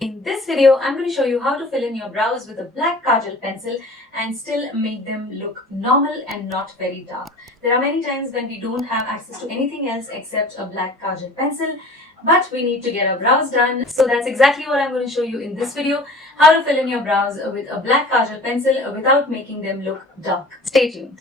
In this video, I'm going to show you how to fill in your brows with a black Kajal pencil and still make them look normal and not very dark. There are many times when we don't have access to anything else except a black Kajal pencil, but we need to get our brows done. So that's exactly what I'm going to show you in this video, how to fill in your brows with a black Kajal pencil without making them look dark. Stay tuned.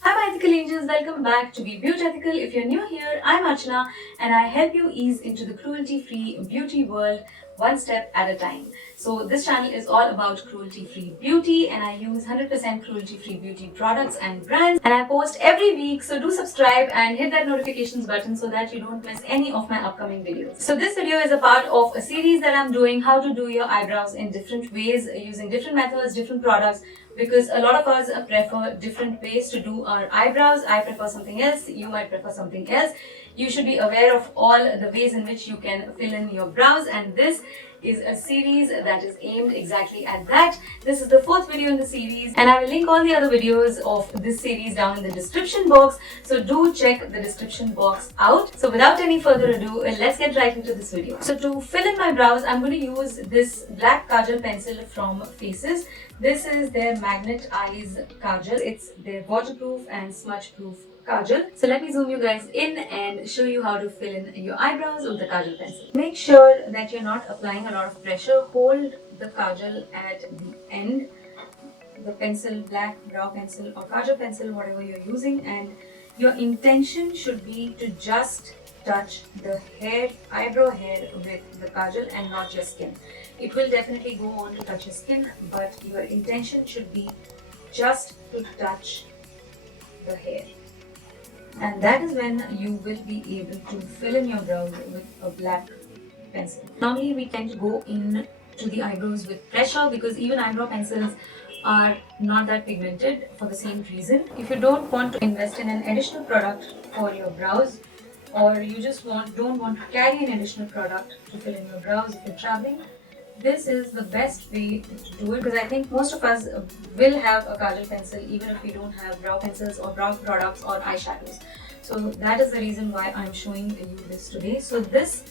Hi Beautethical Angels, welcome back to Be Beautethical. If you're new here, I'm Archana and I help you ease into the cruelty-free beauty world one step at a time. So this channel is all about cruelty-free beauty and I use 100% cruelty-free beauty products and brands, and I post every week, so do subscribe and hit that notifications button so that you don't miss any of my upcoming videos. So this video is a part of a series that I'm doing, how to do your eyebrows in different ways using different methods, different products, because a lot of us prefer different ways to do our eyebrows. I prefer something else, you might prefer something else. You should be aware of all the ways in which you can fill in your brows, and this is a series that is aimed exactly at that. This is the 4th video in the series and I will link all the other videos of this series down in the description box, so do check the description box out. So without any further ado, let's get right into this video. So to fill in my brows, I'm going to use this black Kajal pencil from Faces. This is their Magnet Eyes Kajal. It's their waterproof and smudge proof Kajal. So let me zoom you guys in and show you how to fill in your eyebrows with the Kajal pencil. Make sure that you're not applying a lot of pressure. Hold the Kajal at the end, the pencil, black brow pencil or Kajal pencil, whatever you're using, and your intention should be to just touch the hair, eyebrow hair with the Kajal and not your skin. It will definitely go on to touch your skin, but your intention should be just to touch the hair. And that is when you will be able to fill in your brows with a black pencil. Normally we tend to go in to the eyebrows with pressure because even eyebrow pencils are not that pigmented for the same reason. If you don't want to invest in an additional product for your brows, or you just don't want to carry an additional product to fill in your brows if you're traveling, this is the best way to do it, because I think most of us will have a Kajal pencil even if we don't have brow pencils or brow products or eyeshadows. So that is the reason why I'm showing you this today. So this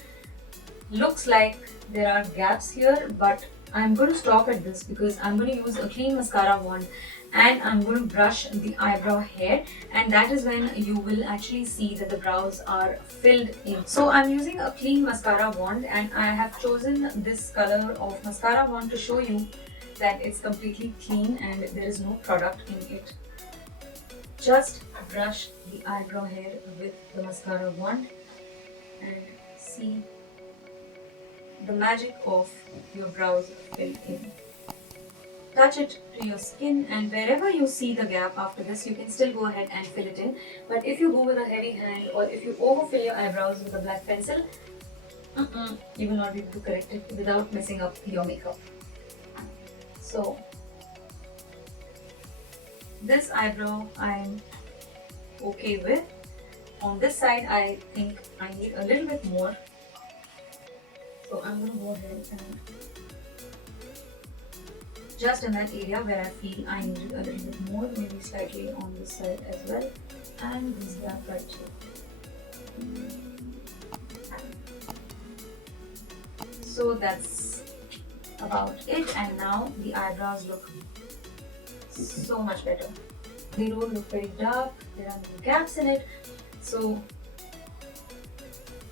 looks like there are gaps here, but I'm going to stop at this because I'm going to use a clean mascara wand and I'm going to brush the eyebrow hair, and that is when you will actually see that the brows are filled in. So I'm using a clean mascara wand and I have chosen this color of mascara wand to show you that it's completely clean and there is no product in it. Just brush the eyebrow hair with the mascara wand and see the magic of your brows filled in. Touch it to your skin, and wherever you see the gap after this, you can still go ahead and fill it in. But if you go with a heavy hand or if you overfill your eyebrows with a black pencil, you will not be able to correct it without messing up your makeup. So this eyebrow I'm okay with. On this side I think I need a little bit more. So I'm going to go ahead and just in that area where I feel I need a little bit more, maybe slightly on this side as well, and this gap right here. So that's about it, and now the eyebrows look so much better. They don't look very dark, there are no gaps in it, so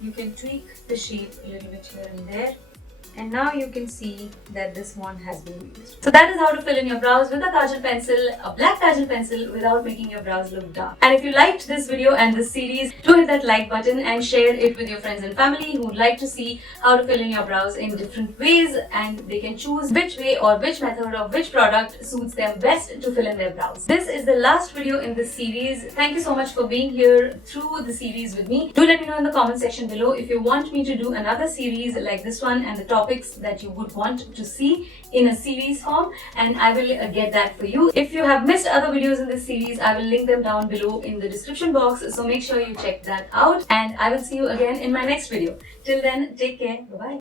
you can tweak the shape a little bit here and there. And now you can see that this one has been used. So that is how to fill in your brows with a Kajal pencil, a black Kajal pencil, without making your brows look dark. And if you liked this video and this series, do hit that like button and share it with your friends and family who would like to see how to fill in your brows in different ways, and they can choose which way or which method or which product suits them best to fill in their brows. This is the last video in this series. Thank you so much for being here through the series with me. Do let me know in the comment section below if you want me to do another series like this one and the topics that you would want to see in a series form, and I will get that for you. If you have missed other videos in this series, I will link them down below in the description box, so make sure you check that out, and I will see you again in my next video. Till then, take care. Bye bye.